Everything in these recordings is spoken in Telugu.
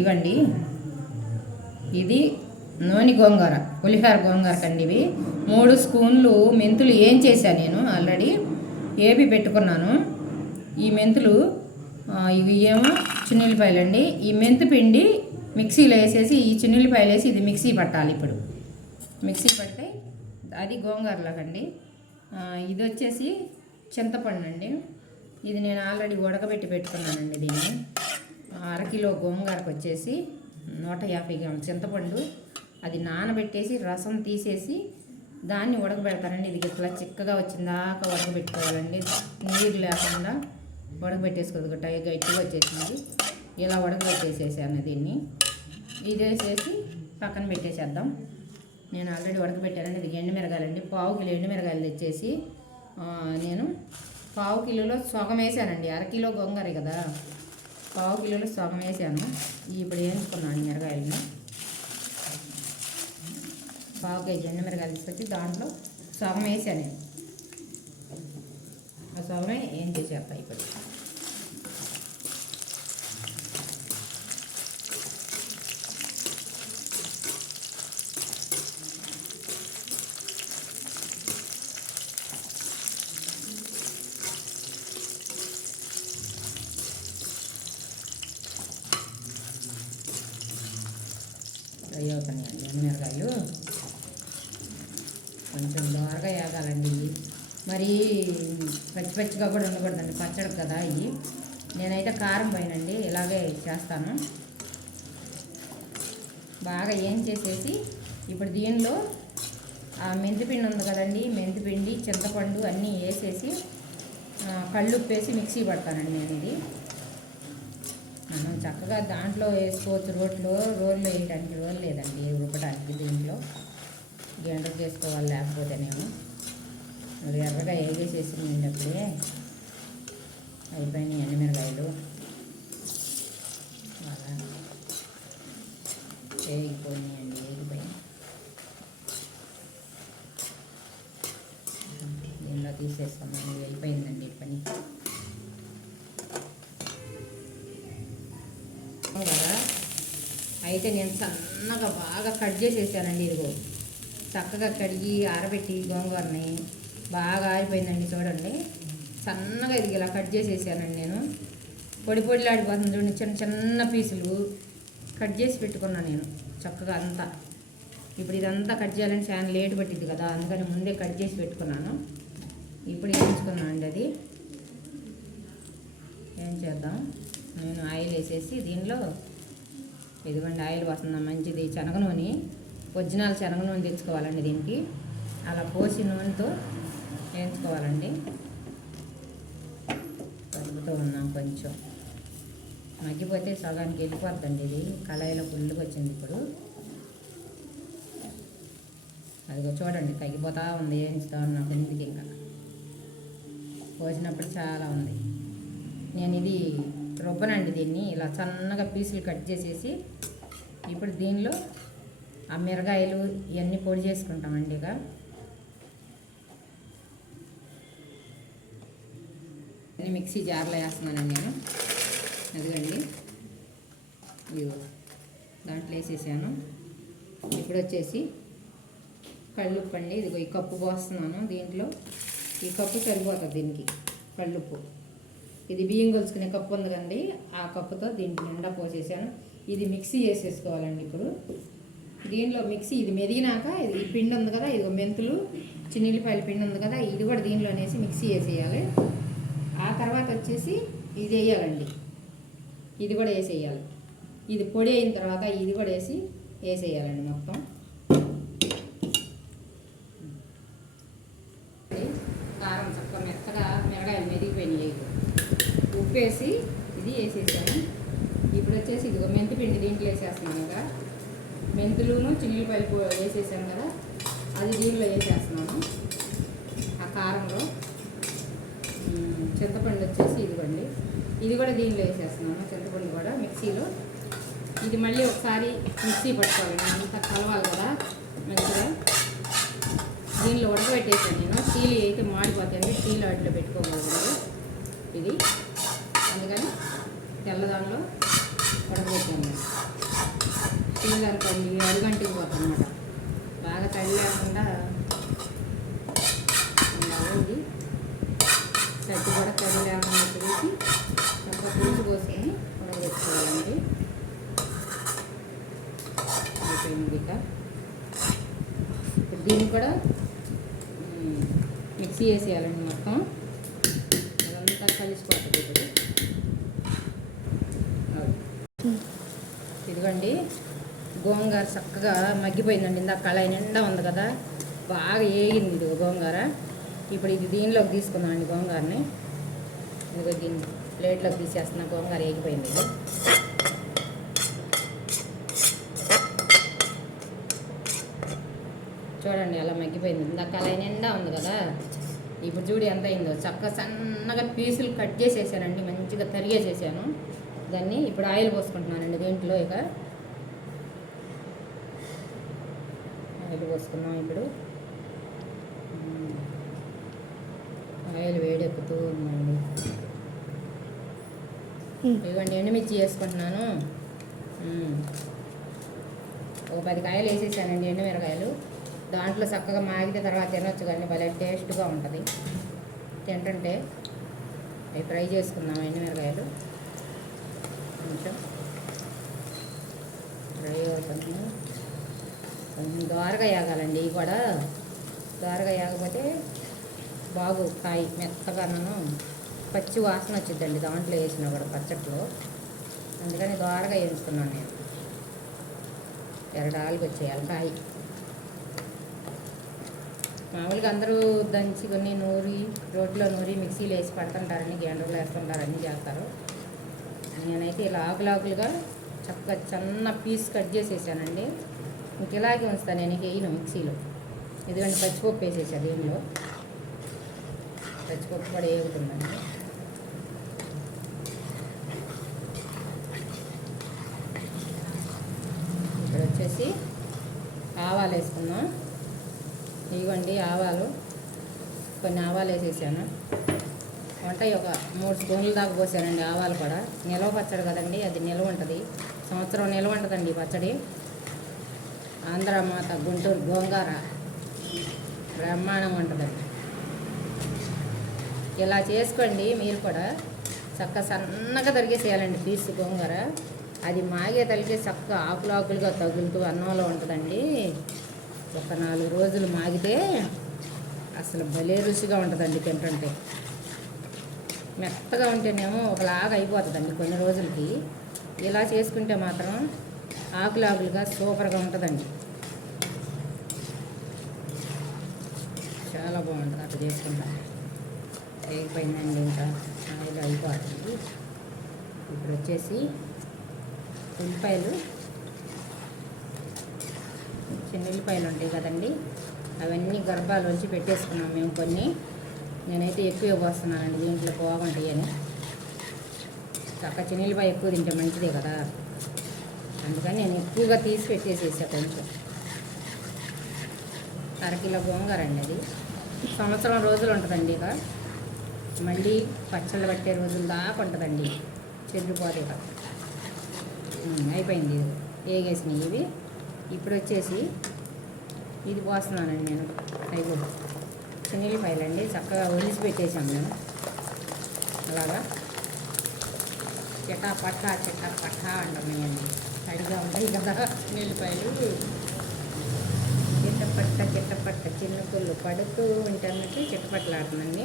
ఇవ్వండి. ఇది నూనె గోంగూర, పులిహార గోంగూర కండి. ఇవి 3 స్పూన్లు మెంతులు ఏం చేశాను నేను ఆల్రెడీ ఏపి పెట్టుకున్నాను. ఈ మెంతులు ఇవి ఏమో చిన్నుల్లిపాయలు అండి. ఈ మెంతు పిండి మిక్సీలో వేసేసి ఈ చిన్నుల్లిపాయలు వేసి ఇది మిక్సీ పట్టాలి. ఇప్పుడు మిక్సీ పడితే అది గోంగూరలాగండి. ఇది వచ్చేసి చింతపండు అండి. ఇది నేను ఆల్రెడీ ఉడకబెట్టి పెట్టుకున్నానండి. దీన్ని అరకిలో గోంగూరకు వచ్చేసి 150 గ్రాముల చింతపండు, అది నానబెట్టేసి రసం తీసేసి దాన్ని ఉడకబెడతానండి. ఇది ఇట్లా చిక్కగా వచ్చిందాకా ఉడకబెట్టుకోవాలండి. నీరు లేకుండా ఉడకబెట్టేసుకోదు. గట్టిగా వచ్చేసింది. ఇలా ఉడకబెట్టేసేసాను దీన్ని. ఇది వేసేసి పక్కన పెట్టేసేద్దాం. నేను ఆల్రెడీ ఉడకబెట్టానండి. ఇది ఎండుమిరగాయలండి. 1/2 కిలో ఎండుమిరగాయలు తెచ్చేసి నేను 1/2 కిలోలో సగం వేసానండి. అరకిలో గోంగూర కదా, 1/2 కిలోలో సగం వేసాను. ఇప్పుడు వేయించుకున్నాను మిరగాయలని. 1/2 కేజీ ఎండుమిరగాయలు తీసుకొచ్చి దాంట్లో సగం వేసాను. ఆ సగమే ఏం చేసేస్తా. ఇప్పుడు ఫ్రై అవుతున్నాయండి ఎండుమిరకాయలు. కొంచెం దోరగా వేగాలండి. మరి పచ్చిగా కూడా ఉండకూడదండి, పచ్చడి కదా ఇవి. నేనైతే కారం పోయినండి, ఇలాగే చేస్తాను. బాగా ఏం చేసేసి ఇప్పుడు దీనిలో ఆ మెంతిపిండి ఉంది కదండి, మెంతిపిండి చింతపండు అన్నీ వేసేసి కళ్ళుప్పేసి మిక్సీ పడతానండి నేను. ఇది మనం చక్కగా దాంట్లో వేసుకోవచ్చు. రోల్లో వేయడానికి రోల్ లేదండి రుబ్బడానికి. దీంట్లో గంటలు చేసుకోవాలి, లేకపోతేనేమో అది ఎర్రగా వేగేసేసింది. అప్పుడే అయిపోయినాయి ఎండుమిరకాయలు. అలా వేగిపోయినాయండి, వేగిపోయినాయి. దీనిలో తీసేస్తామండి. అయిపోయిందండి పని కదా. అయితే నేను సన్నగా బాగా కట్ చేసేసానండి. ఇదిగో చక్కగా కడిగి ఆరబెట్టి గోంగూరని బాగా ఆరిపోయిందండి. చూడండి, సన్నగా ఇది ఇలా కట్ చేసేసానండి నేను. పొడిలాడిపోతుంది చూడండి. చిన్న చిన్న పీసులు కట్ చేసి పెట్టుకున్నాను నేను చక్కగా అంతా. ఇప్పుడు ఇదంతా కట్ చేయాలని చాలా లేట్ పట్టింది కదా, అందుకని ముందే కట్ చేసి పెట్టుకున్నాను. ఇప్పుడు వేయించుకున్నాను అండి. అది ఏం చేద్దాం. నేను ఆయిల్ వేసేసి దీనిలో ఇదిగోండి ఆయిల్ వస్తుంది మంచిది. శనగ నూనె, ఒరిజినల్ శనగ నూనె తెచ్చుకోవాలండి దీనికి. అలా పోసి నూనెతో వేయించుకోవాలండి. కలుపుతూ ఉన్నాం. కొంచెం మగ్గిపోతే సగానికి వెళ్ళిపోద్దండి. ఇది కళాయిలో ఫుల్గా వచ్చింది. ఇప్పుడు అదిగో చూడండి, తగ్గిపోతూ ఉంది. వేయించుతూ ఉన్నాం కిందికి. ఇంకా పోసినప్పుడు చాలా ఉంది. నేను ఇది రుబ్బనండి. దీన్ని ఇలా సన్నగా పీసులు కట్ చేసేసి ఇప్పుడు దీనిలో ఆ మిరగాయలు ఇవన్నీ పొడి చేసుకుంటామండి. ఇక అన్నీ మిక్సీ జార్లో వేస్తున్నానండి నేను. అదిగండి, ఇదిగో దాంట్లో వేసేసాను. ఇప్పుడు వచ్చేసి కళ్ళుప్పు అండి. ఇదిగో ఈ కప్పు పోస్తున్నాను దీంట్లో. ఈ కప్పు సరిపోతుంది దీనికి కళ్ళుప్పు. ఇది బియ్యం కొలుచుకునే కప్పు ఉంది కదండి, ఆ కప్పుతో దీంట్లో నిండా పోసేసాను. ఇది మిక్సీ చేసేసుకోవాలండి. ఇప్పుడు దీనిలో మిక్సీ ఇది మెదిగినాక ఇది పిండి ఉంది కదా, ఇది మెంతులు చిన్నుల్లిపాయల పిండి ఉంది కదా, ఇది కూడా దీనిలో అనేసి మిక్సీ వేసేయాలి. ఆ తర్వాత వచ్చేసి ఇది వేయాలండి. ఇది కూడా వేసేయాలి. ఇది పొడి అయిన తర్వాత ఇది కూడా వేసేయాలండి మొత్తం. కారం చక్కగా మెత్తగా మిరగాయలు మెదిగిపోయినాయి. ఉప్పు వేసి ఇది వేసేసాను. ఇప్పుడు వచ్చేసి ఇదిగో మెంతి పిండి దీంట్లో వేసేస్తున్నాను కదా, మెంతులును చిన్నుల్లిపాయలు వేసేసాను కదా, అది దీనిలో వేసేస్తున్నాను. ఆ కారంలో చింతపండు వచ్చేసి ఇదిగోండి, ఇది కూడా దీనిలో వేసేస్తున్నాను. చింతపండు కూడా మిక్సీలో. ఇది మళ్ళీ ఒకసారి మిక్సీ పట్టుకోవాలండి, అంతా కలవాలి కదా మంచిగా. దీనిలో ఉడకబెట్టేసాను నేను. స్టీల్ అయితే మాడిపోతాయండి, స్టీల్ వాటిలో పెట్టుకోకూడదు ఇది, అందుకని తెల్లదానిలో ఉడకబెట్టాను. గోంగూర తల్లి అడుగంటికి పోతుందన్నమాట. బాగా తల్లి లేకుండా ఉండాలి. తట్టి కూడా తల్లి లేకుండా చూసి చక్కగా పులుసు పోసుకొని ఉడకబెట్టుకోవాలండి. అయిపోయింది. ఇప్పుడు దీన్ని కూడా మిక్సీ వేసేయాలండి. మొత్తం అదంతా కలిసిపోతుంది. ఇప్పుడు ఇదిగోండి గోంగూర చక్కగా మగ్గిపోయిందండి. ఇందాక కళాయి నిండా ఉంది కదా, బాగా ఏగింది ఇది గోంగూర. ఇప్పుడు ఇది దీనిలోకి తీసుకుందామండి గోంగూరని. ఇదిగో దీన్ని ప్లేట్లోకి తీసేస్తున్నా. గోంగూర ఏగిపోయింది. ఇది చూడండి అలా మగ్గిపోయింది. ఇందాక కళాయి నిండా ఉంది కదా, ఇప్పుడు చూడు ఎంత అయిందో. చక్కగా సన్నగా పీసులు కట్ చేసేసానండి, మంచిగా తరిగేసేసాను దాన్ని. ఇప్పుడు ఆయిల్ పోసుకుంటున్నానండి దీంట్లో. ఇక ఆయిల్ పోసుకున్నాం. ఇప్పుడు ఆయిల్ వేడెక్కుతూ ఉందండి. ఇవ్వండి ఎండుమిర్చి వేసుకుంటున్నాను. ఒక 10 కాయలు వేసేసానండి ఎండుమిరకాయలు. దాంట్లో చక్కగా మాగితే తర్వాత తినొచ్చు, కానీ భలే టేస్ట్గా ఉంటుంది తింటుంటే. అవి ఫ్రై చేసుకుందాం ఎండుమిరకాయలు. కొంచెం ఫ్రై అవుతుంది. కొంచెం దోరగా వేగాలండి. ఇవి కూడా దోరగా వేగకపోతే బాగు కాయ మెత్తగాను పచ్చి వాసన వచ్చిందండి దాంట్లో వేసినా కూడా పచ్చట్లో. అందుకని దోరగా వేయించుకున్నాను నేను. ఎరడాలకి వచ్చేయాలి కాయ. మామూలుగా అందరూ దంచుకొని నూరి రోట్లో నూరి మిక్సీలో వేసి పడుతుంటారని, గ్రైండర్లో వేస్తుంటారని చేస్తారు. నేనైతే ఇలా ఆకులాకులుగా చక్కగా చిన్న పీస్ కట్ చేసేసానండి. ఇంక ఇలాగే ఉంచుతాను నేను. వేయను మిక్సీలో. ఎందుకంటే పచ్చిపప్పు వేసేసాను దీనిలో. పచ్చిపప్పు కూడా వేగుతుందండి. ఇప్పుడు వచ్చేసి ఆవాలు వేసుకుందాం. ఇవ్వండి ఆవాలు, కొన్ని ఆవాలు వేసేసాను. వంట ఒక 3 స్పూన్ల దాకా పోసానండి ఆవాలు కూడా. నిలవ పచ్చడి కదండి, అది నిలవ ఉంటుంది. సంవత్సరం నిలవ ఉంటుందండి పచ్చడి. ఆంధ్ర మాత గుంటూరు గోంగూర బ్రహ్మాండంగా ఉంటుందండి. ఇలా చేసుకోండి మీరు కూడా. చక్క సన్నగా తరిగేసేయాలండి పీసు గోంగూర. అది మాగే తలిగే చక్కగా ఆకులుగా తగులుతూ అన్నంలో ఉంటుందండి. ఒక 4 రోజులు మాగితే అసలు భలే రుచిగా ఉంటుందండి తింటుంటే. మెత్తగా ఉంటేనేమో ఒకలాగా అయిపోతుందండి కొన్ని రోజులకి. ఇలా చేసుకుంటే మాత్రం ఆకులుగా సూపర్గా ఉంటుందండి. చాలా బాగుంటుంది అట్లా చేసుకుంటా. వేగిపోయిందండి, ఇంకా ఆయిల్ అయిపోతుంది. ఇప్పుడు వచ్చేసి ఉల్లిపాయలు, చిన్న ఉల్లిపాయలు ఉంటాయి కదండి, అవన్నీ గర్భాలోంచి పెట్టేసుకున్నాం మేము కొన్ని. నేనైతే ఎక్కువ పోస్తున్నానండి దీంట్లో, బాగుంటాయి అని. చక్క చిన్నపాయ ఎక్కువ తింటే మంచిదే కదా, అందుకని నేను ఎక్కువగా తీసి పెట్టేసేసా. కొంచెం అరకిలో గోంగూర అండి. అది సంవత్సరం రోజులు ఉంటుందండి. ఇక మళ్ళీ పచ్చళ్ళు పట్టే రోజులు దాకా ఉంటుందండి, చెల్లిపోతే. ఇక అయిపోయింది. ఇది వేగేసినాయి ఇవి. ఇప్పుడు వచ్చేసి ఇది పోస్తున్నానండి నేను. అయిపో చిన్నపాయలండి, చక్కగా ఒలిసి పెట్టేసాం మేము. అలాగా చిట్టపట్ట అంటున్నాయండి. తడిగా ఉంటాయి కదా చిన్నపాయలు. చిట్టపట్ట చిన్న పుల్లు పడుతూ ఉంటున్నట్టు చిట్టపట్టలాడుతుందండి.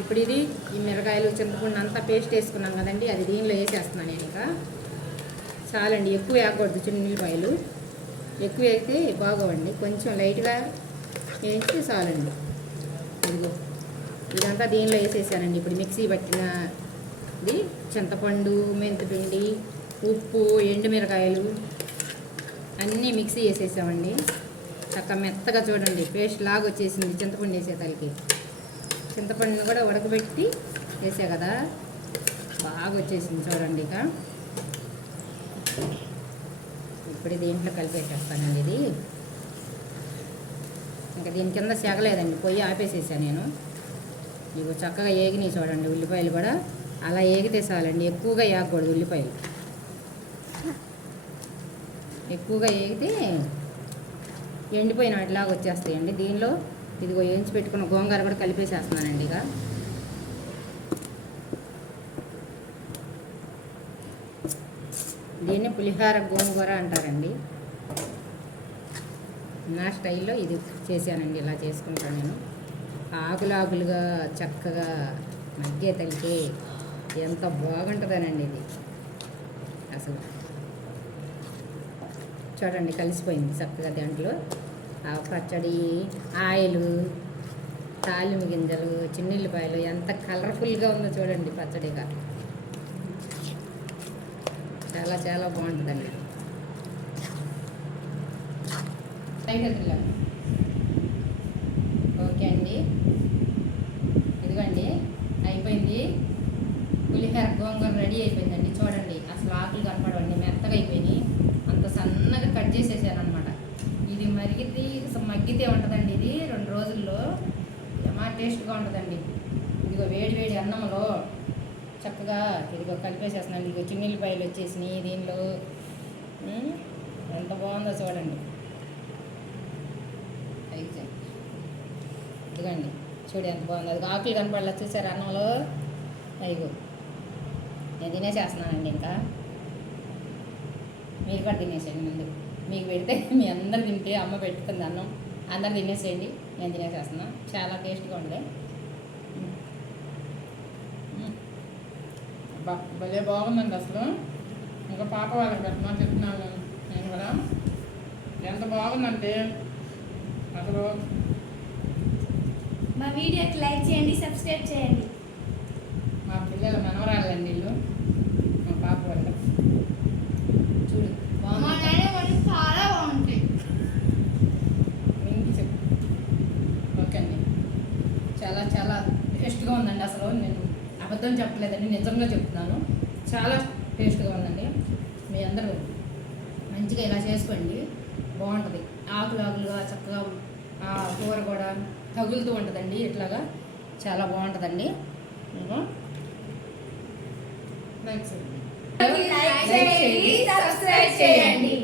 ఇప్పుడు ఇది ఈ మిరకాయలు చింతపండు అంతా పేస్ట్ వేసుకున్నాం కదండి, అది దీనిలో వేసేస్తున్నాను నేను. ఇక చాలండి, ఎక్కువ వేయకూడదు చిన్నపాయలు. ఎక్కువ వేస్తే బాగోవండి, కొంచెం లైట్గా వేస్తే చాలండి. ఇదిగో ఇదంతా దీనిలో వేసేసానండి. ఇప్పుడు మిక్సీ పట్టినది చింతపండు, మెంతిపిండి, ఉప్పు, ఎండుమిరకాయలు అన్నీ మిక్సీ వేసేసామండి. చక్క మెత్తగా చూడండి పేస్ట్ లాగా వచ్చేసింది. చింతపండు వేసేతలకి చింతపండుని కూడా ఉడకబెట్టి వేసా కదా, బాగా వచ్చేసింది చూడండి. ఇక ఇప్పుడు దీంట్లో కలిపేసేస్తానండి. ఇది ఇంకా దీని కింద సెగలేదండి, పొయ్యి ఆపేసేసా నేను. ఇవి చక్కగా ఏగినాయి చూడండి. ఉల్లిపాయలు కూడా అలా ఏగితే చాలండి, ఎక్కువగా ఏగకూడదు ఉల్లిపాయలు. ఎక్కువగా వేగితే ఎండిపోయిన వాటిలాగా వచ్చేస్తాయండి. దీనిలో ఇదిగో వేయించి పెట్టుకున్న గోంగూర కూడా కలిపేసేస్తున్నానండి. ఇక దీన్ని పులిహార గోంగూర అంటారండి. నా స్టైల్లో ఇది చేశానండి. ఇలా చేసుకుంటాను నేను. ఆకులుగా చక్కగా మధ్య తలితే ఎంత బాగుంటుందనండి ఇది. అసలు చూడండి కలిసిపోయింది చక్కగా. దాంట్లో ఆ పచ్చడి, ఆయిలు, తాలింపు గింజలు, చిన్నుల్లిపాయలు ఎంత కలర్ఫుల్గా ఉందో చూడండి పచ్చడిగా. చాలా చాలా బాగుంటుందండి. ఓకే అండి, ఇదిగోండి అయిపోయింది. పులిహోర గోంగూర రెడీ అయిపోయిందండి. చూడండి అసలు ఆకులు కనపడవండి, మెత్తగా అయిపోయినాయి. అంత సన్నగా కట్ చేసేసాను అనమాట. ఇది మగ్గితే ఉంటుందండి. ఇది 2 రోజుల్లో ఏమా టేస్ట్గా ఉంటుందండి. ఇదిగో వేడి వేడి అన్నంలో చక్కగా ఇదిగో కలిపేసేస్తున్నాను. ఇదిగో చిన్నుల్లిపాయలు వచ్చేసినాయి దీనిలో. ఎంత బాగుందో చూడండి. ఇదిగోండి చూడు ఎంత బాగుంది. అది ఆకులు కనపడలా చూసారు అన్నంలో. అయ్యో నేను తినేసేస్తున్నానండి. ఇంకా మీరు కూడా తినేసేయండి. ముందు మీకు పెడితే మీ అందరు తింటే అమ్మ పెట్టుకుంది అన్నం, అందరు తినేసేయండి. నేను తినేసేస్తున్నా. చాలా టేస్ట్గా ఉండే. భలే బాగుందండి అసలు. ఇంకా పాప వాళ్ళకి పెట్టమని చెప్తున్నాను నేను కూడా. ఎంత బాగుందంటే అసలు. మా వీడియోకి లైక్ చేయండి, సబ్స్క్రైబ్ చేయండి. మా పిల్లల మనవరాలండి వీళ్ళు, మా పాప వాళ్ళు. చూడు బాగుంది, చాలా బాగుంటాయి. చెప్పు. ఓకే అండి, చాలా చాలా టేస్ట్గా ఉందండి. అసలు నేను అబద్ధం చెప్పలేదండి, నిజంగా చెప్తున్నాను. చాలా టేస్ట్గా ఉందండి. మీ అందరూ మంచిగా ఇలా చేసుకోండి, బాగుంటుంది. ఆకులుగా చక్కగా కూర కూడా తగులుతూ ఉంటుందండి. ఇట్లాగా చాలా బాగుంటుందండి. లైక్ చేయండి, సబ్స్క్రైబ్ చేయండి.